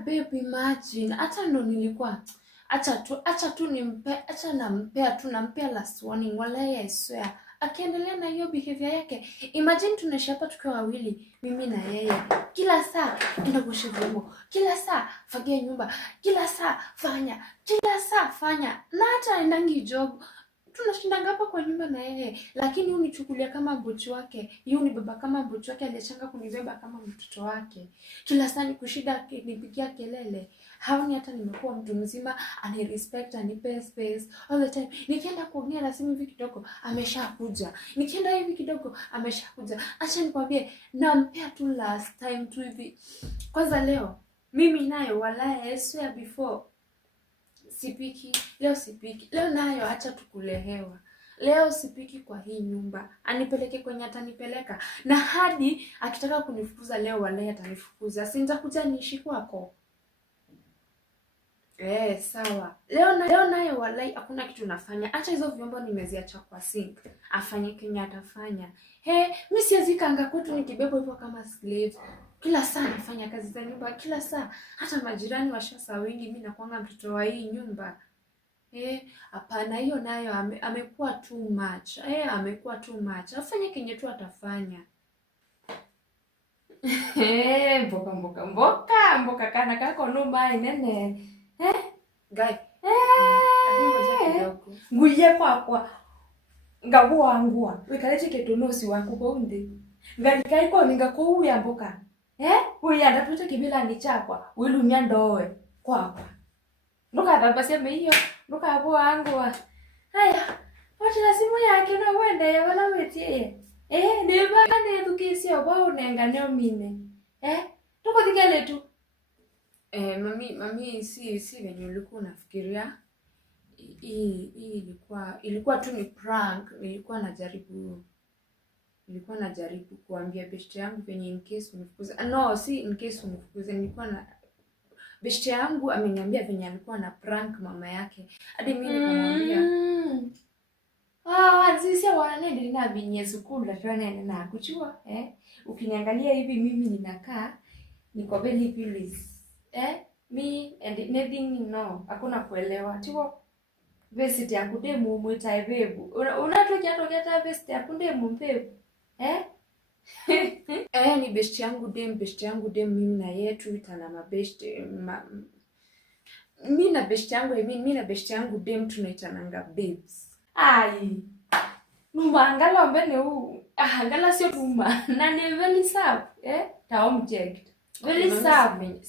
babe, imagine hata ndo nilikuwa acha tu nimpe, acha nampea last warning, wallahi I swear. Akiendelea na hiyo behavior yake, imagine tunaishi hapa tukiwa wawili, mimi na yeye. Kila saa enda kuosha vyombo, kila saa fagia nyumba, kila saa fanya. Na hata aendangi job. Tunashindanga hapa kwa nyumba na yeye, lakini unichukulia kama mbochi wake. Ni baba kama mbochi wake, aliyechanga kunibeba kama mtoto wake. Kila saa ni kushida nipigia kelele. Haoni hata nimekuwa mtu mzima, ani respect, anipe space all the time. Nikienda kuongea na simu hivi kidogo, ameshakuja. Nikienda hivi kidogo, ameshakuja. Acha nikwambie, nampea tu last time tu hivi. Kwanza leo, mimi nayo wallahi I swear before sipiki. Leo nayo acha tukulehewa. Leo sipiki kwa hii nyumba. Anipeleke kwenye atanipeleka. Na hadi akitaka kunifukuza leo wallahi atanifukuza. Si nitakuja niishi kwako. Sawa. Leo nayo wallahi hakuna kitu nafanya. Acha hizo vyombo nimeziacha kwa sink. Afanye kenye atafanya. Mimi siwezi kanga kwetu nikibebo hivyo kama slave. Kila saa nafanya kazi za nyumba, kila saa. Hata majirani washasawini mimi nakuanga mtoto wa hii nyumba. Hapana, hiyo nayo amekuwa too much. Amekuwa too much. Afanye kenye tu atafanya. Mboka kana kako numba inene. Guy. Nguye kwa ngagua. Wikalete ketonosi wako kwa unde. Ngali kwa ningako uya mboka. Uya ndapita kibila ni chakwa. Wilumya ndowe kwakwa. Ndoka babaseme hiyo. Ndoka hapo angwa. Haya. Wacha na simu yake na uende ya wala wetie. Nebane tukisi oba unenga neo mine. Tuko tigele tu. Mami si venye ulikuwa unafikiria. Hii ilikuwa tu ni prank. Nilikuwa najaribu kuambia beshte yangu venye in case unifukuza. No, si in case unifukuza. Nilikuwa na beshte yangu ameniambia venye alikuwa na prank mama yake. Hadi mimi nikamwambia. Wazisia wananende nina binyesu kula tuanene na kuchua. Ukiniangalia hivi mimi ninakaa niko very pleased. Me and nothing no. Hakuna kuelewa. Tiwo vesti ya kudemu mwita ebebu. Unatokea vesti ya kudemu mpebu. Ni beshte yangu dem mimi na yetu itana mabeshte mimi na beshte yangu dem tunaitananga babes. Numba angala mbene huu. Angala sio numba. Na ni very safe. Ta object. Very safe.